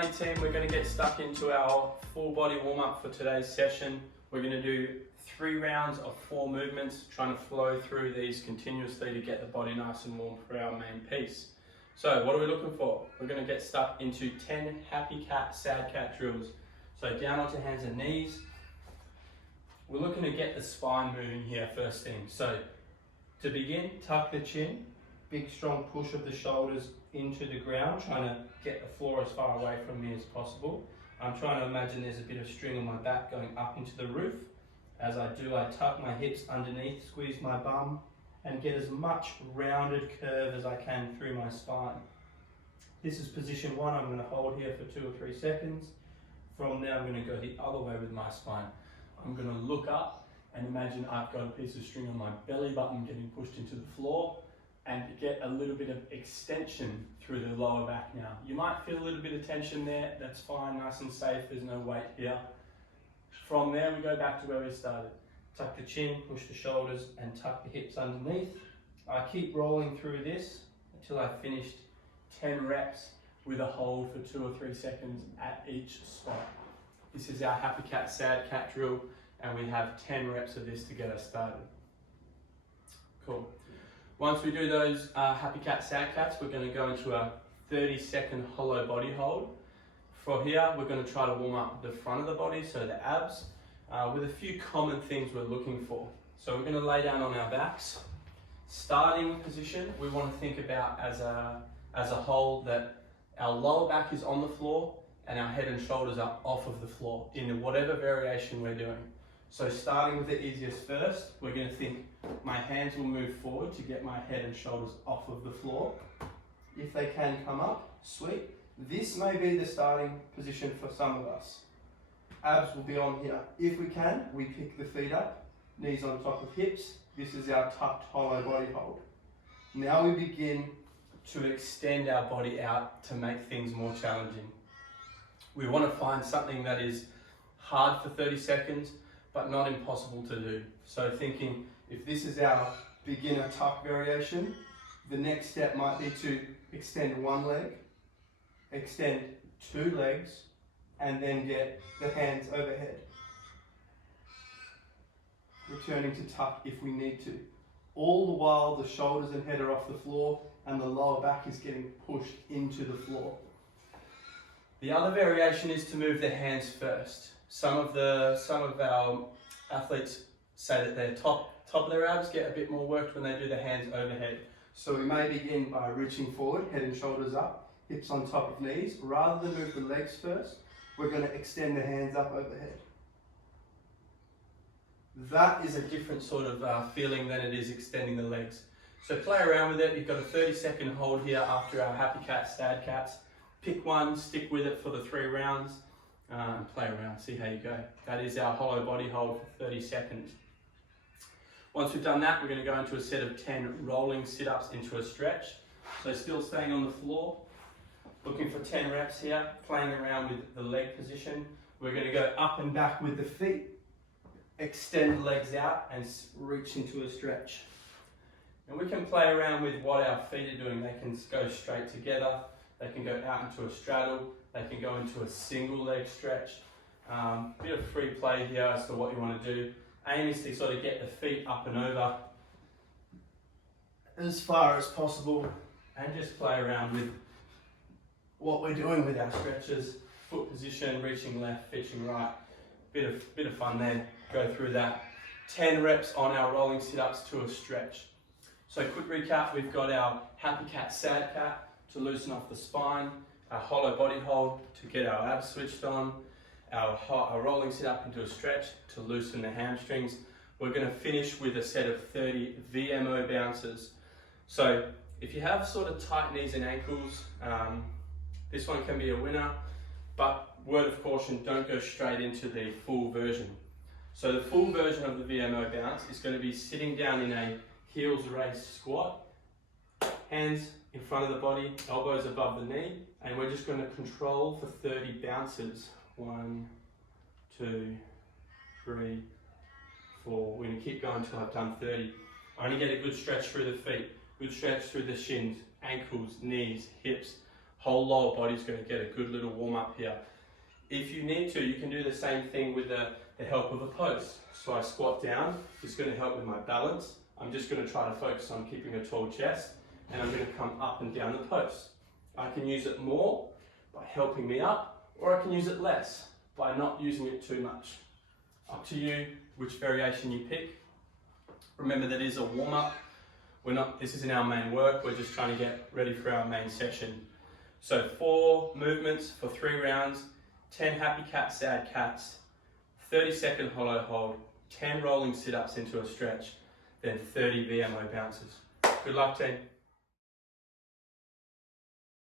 Alrighty team, we're going to get stuck into our full body warm up for today's session. We're going to do 3 rounds of 4 movements, trying to flow through these continuously to get the body nice and warm for our main piece. So what are we looking for? We're going to get stuck into 10 happy cat, sad cat drills. So down onto hands and knees. We're looking to get the spine moving here first thing. So to begin, tuck the chin, big strong push of the shoulders into the ground, trying to get the floor as far away from me as possible. I'm trying to imagine there's a bit of string on my back going up into the roof. As I do, I tuck my hips underneath, squeeze my bum, and get as much rounded curve as I can through my spine. This is position 1. I'm going to hold here for 2 or 3 seconds. From there, I'm going to go the other way with my spine. I'm going to look up and imagine I've got a piece of string on my belly button getting pushed into the floor, and get a little bit of extension through the lower back now. You might feel a little bit of tension there, that's fine, nice and safe, there's no weight here. From there we go back to where we started. Tuck the chin, push the shoulders, and tuck the hips underneath. I keep rolling through this until I've finished 10 reps with a hold for 2 or 3 seconds at each spot. This is our happy cat, sad cat drill, and we have 10 reps of this to get us started. Cool. Once we do those happy cat, sad cats, we're going to go into a 30-second hollow body hold. For here, we're going to try to warm up the front of the body, so the abs, with a few common things we're looking for. So we're going to lay down on our backs. Starting position, we want to think about as a whole that our lower back is on the floor and our head and shoulders are off of the floor in whatever variation we're doing. So starting with the easiest first, we're going to think my hands will move forward to get my head and shoulders off of the floor. If they can come up, sweet. This may be the starting position for some of us. Abs will be on here. If we can, we pick the feet up, knees on top of hips. This is our tucked hollow body hold. Now we begin to extend our body out to make things more challenging. We want to find something that is hard for 30 seconds, but not impossible to do. So thinking, if this is our beginner tuck variation, the next step might be to extend 1 leg, extend 2 legs, and then get the hands overhead. Returning to tuck if we need to. All the while the shoulders and head are off the floor and the lower back is getting pushed into the floor. The other variation is to move the hands first. Some of our athletes say that their top of their abs get a bit more worked when they do the hands overhead. So we may begin by reaching forward, head and shoulders up, hips on top of knees. Rather than move the legs first, we're going to extend the hands up overhead. That is a different sort of feeling than it is extending the legs. So play around with it. You've got a 30-second hold here after our happy cats, sad cats. Pick one, stick with it for the 3 rounds. And play around, see how you go. That is our hollow body hold for 30 seconds. Once we've done that, we're going to go into a set of 10 rolling sit-ups into a stretch. So still staying on the floor, looking for 10 reps here, playing around with the leg position. We're going to go up and back with the feet, extend legs out and reach into a stretch. And we can play around with what our feet are doing. They can go straight together, they can go out into a straddle, they can go into a single leg stretch. Bit of free play here as to what you want to do. Aim is to sort of get the feet up and over as far as possible and just play around with what we're doing with our stretches. Foot position, reaching left, pitching right. Bit of fun there. Go through that. 10 reps on our rolling sit-ups to a stretch. So quick recap, we've got our happy cat, sad cat to loosen off the spine, our hollow body hold to get our abs switched on, our rolling sit up into a stretch to loosen the hamstrings. We're going to finish with a set of 30 VMO bounces. So if you have sort of tight knees and ankles, this one can be a winner, but word of caution, don't go straight into the full version. So the full version of the VMO bounce is going to be sitting down in a heels raised squat, hands in front of the body, elbows above the knee, and we're just going to control for 30 bounces. 1, 2, 3, 4. We're going to keep going until I've done 30. Only get a good stretch through the feet, good stretch through the shins, ankles, knees, hips. Whole lower body's going to get a good little warm up here. If you need to, you can do the same thing with the help of a post. So I squat down, it's going to help with my balance. I'm just going to try to focus on keeping a tall chest, and I'm going to come up and down the post. I can use it more by helping me up, or I can use it less by not using it too much. Up to you which variation you pick. Remember that is a warm up. This isn't our main work, we're just trying to get ready for our main session. So 4 movements for 3 rounds, 10 happy cat, sad cats, 30-second hollow hold, 10 rolling sit-ups into a stretch, then 30 VMO bounces. Good luck, team.